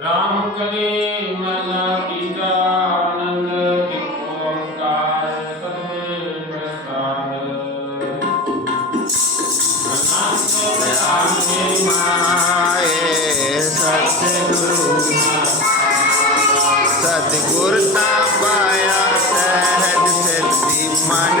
RAM ਕਲੇ ਮਰਨਾ ਕੀਜਾ ਆਨੰਦ, ਕਿਉ ਓੰਕਾਰ ਸਤਿ ਪ੍ਰਸਾਦ ਅਨੰਤ ਰਾਮ ਕੇ ਮਾਏ ਸਤਿ ਗੁਰੂ ਸਤਿ ਗੁਰ ਤਾ ਪਾਇਆ ਸਹਿਜ ਸਿੱਧੀ ਮਨ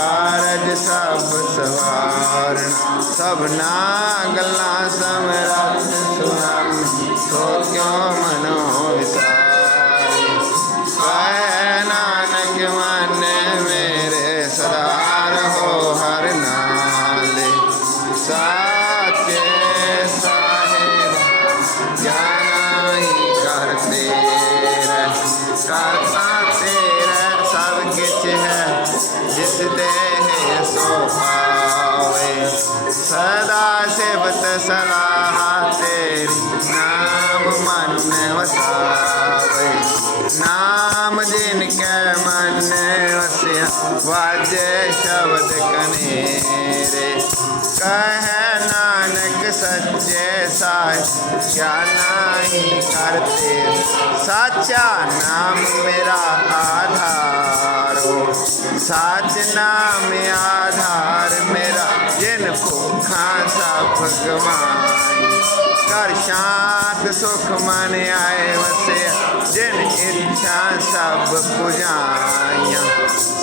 ਕਾਰਜ ਸਭ ਸਵਾਰਨ ਸਭਨਾ ਗੱਲਾਂ ਸਮਰੱਥ सदा सेवत सलाह तेरी। नाम मन में वसावे। नाम जिन के मन वसिया वाजे शब्द कनेरे। कह नानक सच्चे साच क्या नहीं करते? साचा नाम भगवान। शांत सुख मन आए वसे, जिन इच्छा सब पुजाया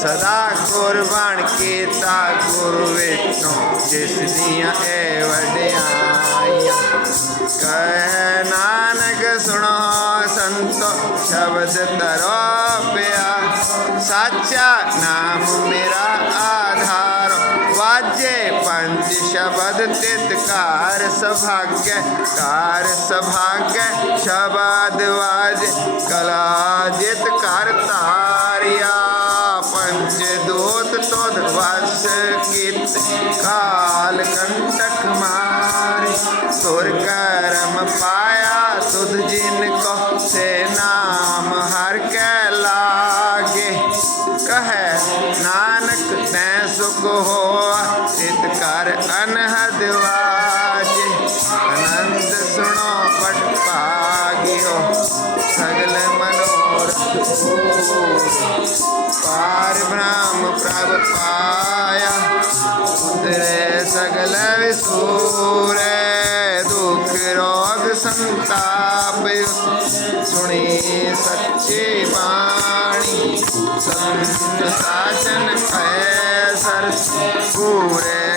सदा कुर्बान कीता गुरु विष्णु जिस दिया ए वड्याया कह नानक सुनो संतो, शब्द तरो प्या साचा नाम में आदित्य कार सभाग्य कार सभाग्य शबादवाज कलाजित कार तारिया पंचदूत तो ध्वस कित काल कंटक मार तुरका ਅਨਹਦ ਵਾਜੇ ਆਨੰਦ ਸੁਣੋ ਪਟ ਭਾਗਿਓ, ਸਗਲ ਮਨੋਰਥ ਪਾਰ ਬ੍ਰਹਮ ਪ੍ਰਭ ਪਾਇਆ, ਉਤਰੇ ਸਗਲ ਵਿਸੂਰੇ, ਦੁਖ ਰੋਗ ਸੰਤਾਪ ਸੁਣੀ ਸੱਚੀ ਬਾਣੀ ਸੰਤ ਸਾਚਨ ਕੈ ਸਰ ਪੂਰੇ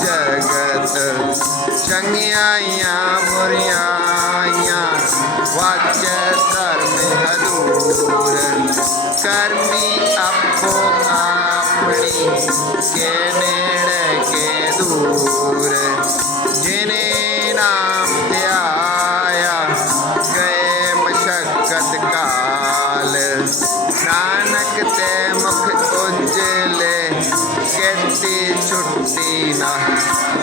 जगत चंगियाइया बुरियाइया वाच्य धर्म हदूर कर्मी अपो आपणी के नेड़ के दूर। पसीना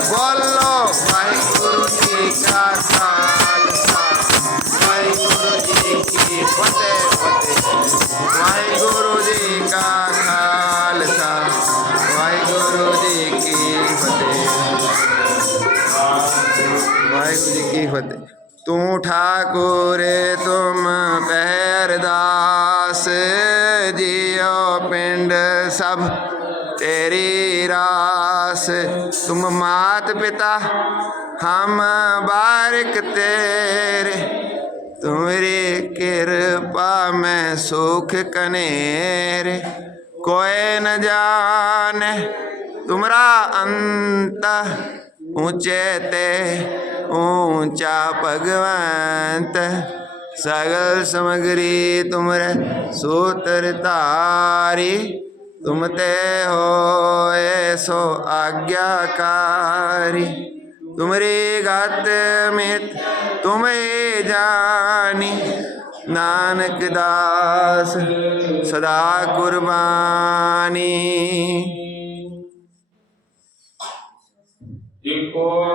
बोलो भाई गुरु जी का खालसा। भाई गुरु जी की फतेह फतेह। भाई गुरु जी का खालसा। भाई गुरु जी की फतेह। भाई गुरु जी की फतेह। तू ठाकुर, तुम पहरदास जियो पिंड सब तेरी राह रास तुम मात पिता हम बारिक तेरे तुम्हारी कृपा में सुख कनेरे कोई न जाने तुमरा अंत ऊंचे ते ऊंचा भगवंत सगल समग्री तुमरे सूत्र तारी तुम ते हो सो आज्ञाकारी तुमरी गत मित तुम्हें जानी नानक दास सदा कुर्बानी